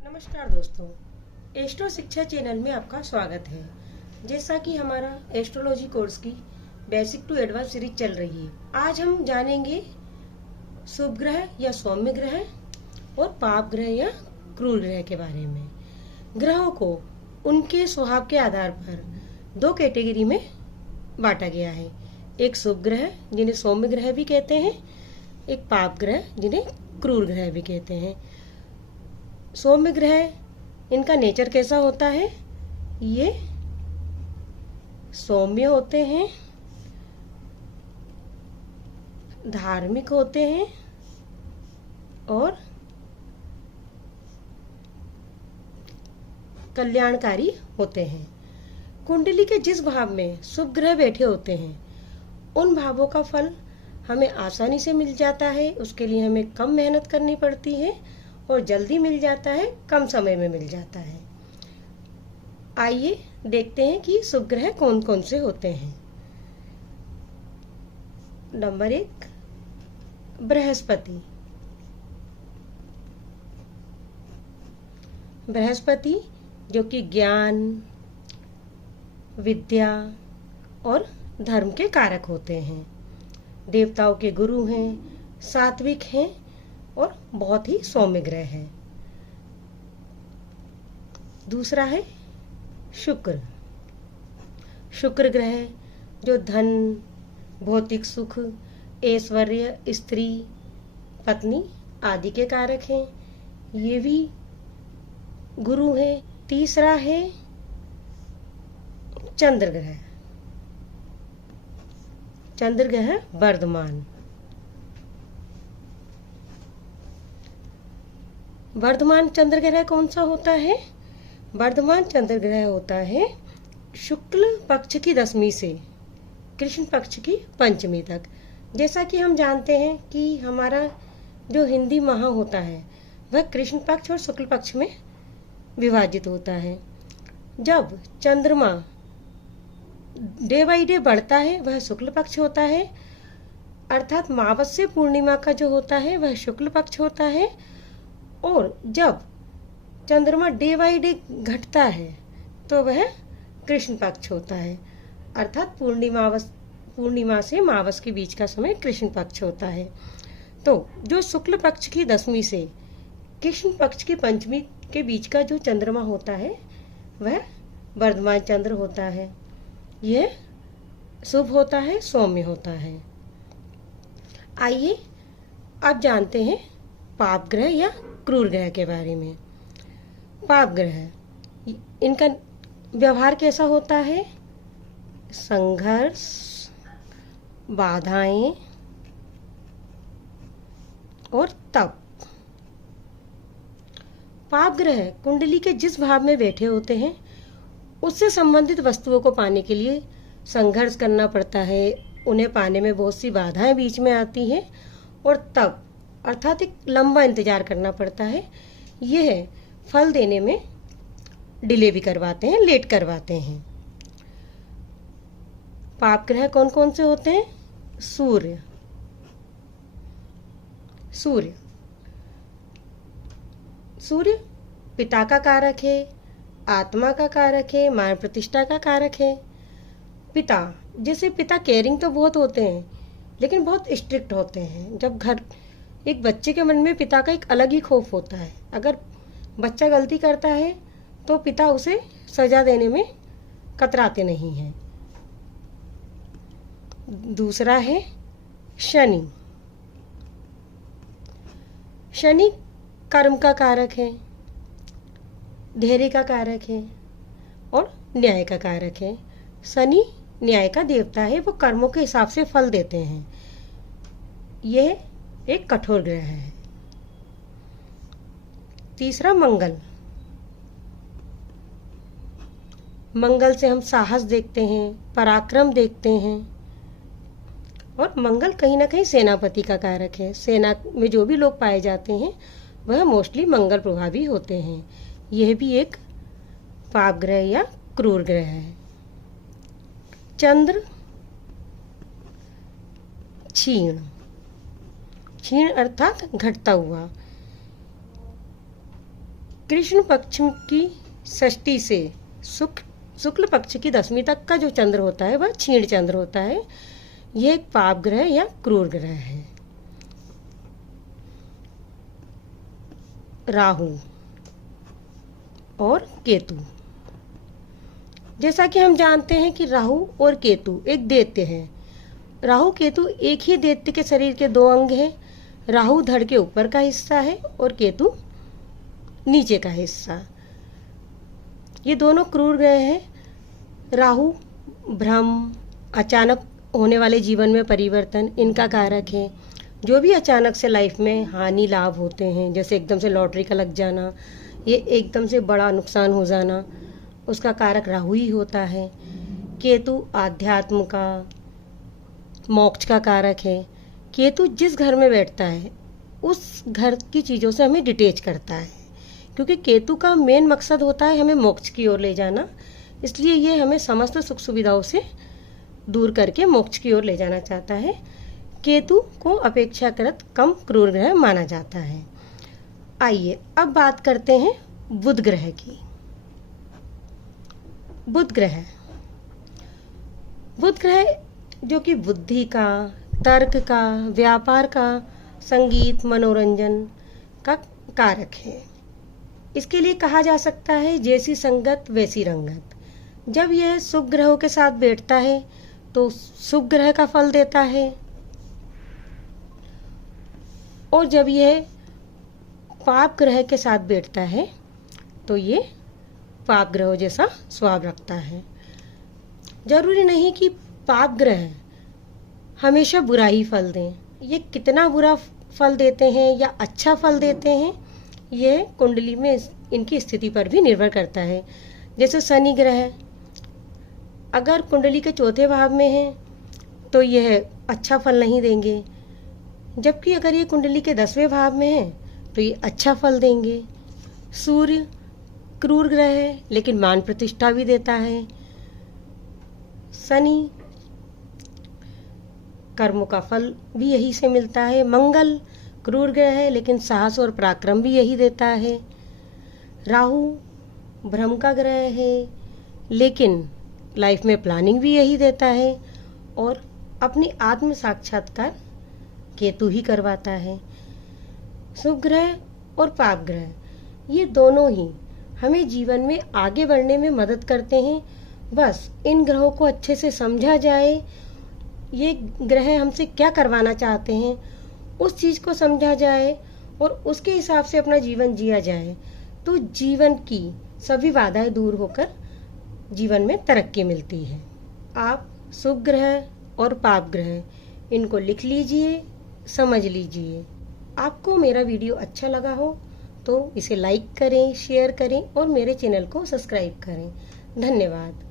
नमस्कार दोस्तों, एस्ट्रो शिक्षा चैनल में आपका स्वागत है। जैसा कि हमारा एस्ट्रोलॉजी कोर्स की बेसिक टू एडवांस सीरीज चल रही है, आज हम जानेंगे शुभ ग्रह या सौम्य ग्रह और पाप ग्रह या क्रूर ग्रह के बारे में। ग्रहों को उनके स्वभाव के आधार पर दो कैटेगरी में बांटा गया है। एक शुभ ग्रह जिन्हें सौम्य ग्रह भी कहते हैं, एक पाप ग्रह जिन्हें क्रूर ग्रह भी कहते हैं। सौम्य ग्रह, इनका नेचर कैसा होता है? ये सौम्य होते हैं, धार्मिक होते हैं और कल्याणकारी होते हैं। कुंडली के जिस भाव में शुभ ग्रह बैठे होते हैं, उन भावों का फल हमें आसानी से मिल जाता है। उसके लिए हमें कम मेहनत करनी पड़ती है और जल्दी मिल जाता है, कम समय में मिल जाता है। आइए देखते हैं कि शुभ ग्रह कौन कौन से होते हैं। नंबर 1, बृहस्पति। बृहस्पति जो कि ज्ञान, विद्या और धर्म के कारक होते हैं। देवताओं के गुरु हैं, सात्विक हैं और बहुत ही सौम्य ग्रह है। दूसरा है शुक्र। शुक्र ग्रह जो धन, भौतिक सुख, ऐश्वर्य, स्त्री, पत्नी आदि के कारक हैं। ये भी गुरु है। तीसरा है चंद्र ग्रह। चंद्र ग्रह वर्धमान। वर्धमान चंद्र ग्रह कौन सा होता है? वर्धमान चंद्र ग्रह होता है शुक्ल पक्ष की 10वीं से कृष्ण पक्ष की 5वीं तक। जैसा कि हम जानते हैं कि हमारा जो हिंदी माह होता है वह कृष्ण पक्ष और शुक्ल पक्ष में विभाजित होता है। जब चंद्रमा डे बाई डे बढ़ता है वह शुक्ल पक्ष होता है, अर्थात मावस से पूर्णिमा का जो होता है वह शुक्ल पक्ष होता है। और जब चंद्रमा डे बाई डे घटता है तो वह कृष्ण पक्ष होता है, अर्थात पूर्णिमा से मावस के बीच का समय कृष्ण पक्ष होता है। तो जो शुक्ल पक्ष की 10वीं से कृष्ण पक्ष की 5वीं के बीच का जो चंद्रमा होता है वह वर्धमान चंद्र होता है। यह शुभ होता है, सौम्य होता है। आइए अब जानते हैं पाप ग्रह या क्रूर ग्रह के बारे में। पाप ग्रह, इनका व्यवहार कैसा होता है? संघर्ष, बाधाएं और तप। पाप ग्रह कुंडली के जिस भाव में बैठे होते हैं उससे संबंधित वस्तुओं को पाने के लिए संघर्ष करना पड़ता है। उन्हें पाने में बहुत सी बाधाएं बीच में आती हैं और तप अर्थात एक लंबा इंतजार करना पड़ता है। यह फल देने में डिले भी करवाते हैं, लेट करवाते हैं। पाप ग्रह कौन कौन से होते हैं? सूर्य। सूर्य सूर्य पिता का कारक है, आत्मा का कारक है, मान प्रतिष्ठा का कारक है। पिता, जैसे पिता केयरिंग तो बहुत होते हैं लेकिन बहुत स्ट्रिक्ट होते हैं। जब घर एक बच्चे के मन में पिता का एक अलग ही खौफ होता है। अगर बच्चा गलती करता है तो पिता उसे सजा देने में कतराते नहीं हैं। दूसरा है शनि। शनि कर्म का कारक है, धैर्य का कारक है और न्याय का कारक है। शनि न्याय का देवता है, वो कर्मों के हिसाब से फल देते हैं। यह एक कठोर ग्रह है। तीसरा मंगल। मंगल से हम साहस देखते हैं, पराक्रम देखते हैं और मंगल कहीं ना कहीं सेनापति का कारक है। सेना में जो भी लोग पाए जाते हैं वह मोस्टली मंगल प्रभावी होते हैं। यह भी एक पाप ग्रह या क्रूर ग्रह है। चंद्र क्षीण। क्षीण अर्थात घटता हुआ। कृष्ण पक्ष की षष्ठी से शुक्ल पक्ष की दशमी तक का जो चंद्र होता है वह क्षीण चंद्र होता है। यह एक पाप ग्रह या क्रूर ग्रह है। राहु और केतु, जैसा कि हम जानते हैं कि राहु और केतु एक दैत्य है। राहु केतु एक ही दैत्य के शरीर के दो अंग हैं। राहु धड़ के ऊपर का हिस्सा है और केतु नीचे का हिस्सा। ये दोनों क्रूर ग्रह हैं। राहु भ्रम, अचानक होने वाले जीवन में परिवर्तन, इनका कारक है। जो भी अचानक से लाइफ में हानि लाभ होते हैं, जैसे एकदम से लॉटरी का लग जाना, ये एकदम से बड़ा नुकसान हो जाना, उसका कारक राहु ही होता है। केतु आध्यात्म का, मोक्ष का कारक है। केतु जिस घर में बैठता है उस घर की चीज़ों से हमें डिटेच करता है, क्योंकि केतु का मेन मकसद होता है हमें मोक्ष की ओर ले जाना। इसलिए ये हमें समस्त सुख सुविधाओं से दूर करके मोक्ष की ओर ले जाना चाहता है। केतु को अपेक्षाकृत कम क्रूर ग्रह माना जाता है। आइए अब बात करते हैं बुध ग्रह की। बुध ग्रह जो कि बुद्धि का, तर्क का, व्यापार का, संगीत, मनोरंजन का कारक है। इसके लिए कहा जा सकता है जैसी संगत वैसी रंगत। जब यह शुभ ग्रहों के साथ बैठता है तो शुभ ग्रह का फल देता है, और जब यह पाप ग्रह के साथ बैठता है तो ये पाप ग्रहों जैसा स्वभाव रखता है। जरूरी नहीं कि पाप ग्रह हमेशा बुरा ही फल दें। ये कितना बुरा फल देते हैं या अच्छा फल देते हैं, यह कुंडली में इनकी स्थिति पर भी निर्भर करता है। जैसे शनि ग्रह अगर कुंडली के चौथे भाव में है तो यह अच्छा फल नहीं देंगे, जबकि अगर ये कुंडली के 10वें भाव में है तो ये अच्छा फल देंगे। सूर्य क्रूर ग्रह है लेकिन मान प्रतिष्ठा भी देता है। शनि कर्मों का फल भी यही से मिलता है। मंगल क्रूर ग्रह है लेकिन साहस और पराक्रम भी यही देता है। राहु भ्रम का ग्रह है लेकिन लाइफ में प्लानिंग भी यही देता है, और अपनी आत्म साक्षात्कार केतु ही करवाता है। शुभ ग्रह और पाप ग्रह ये दोनों ही हमें जीवन में आगे बढ़ने में मदद करते हैं। बस इन ग्रहों को अच्छे से समझा जाए, ये ग्रह हमसे क्या करवाना चाहते हैं उस चीज़ को समझा जाए और उसके हिसाब से अपना जीवन जिया जाए, तो जीवन की सभी बाधाएं दूर होकर जीवन में तरक्की मिलती है। आप शुभ ग्रह और पाप ग्रह इनको लिख लीजिए, समझ लीजिए। आपको मेरा वीडियो अच्छा लगा हो तो इसे लाइक करें, शेयर करें और मेरे चैनल को सब्सक्राइब करें। धन्यवाद।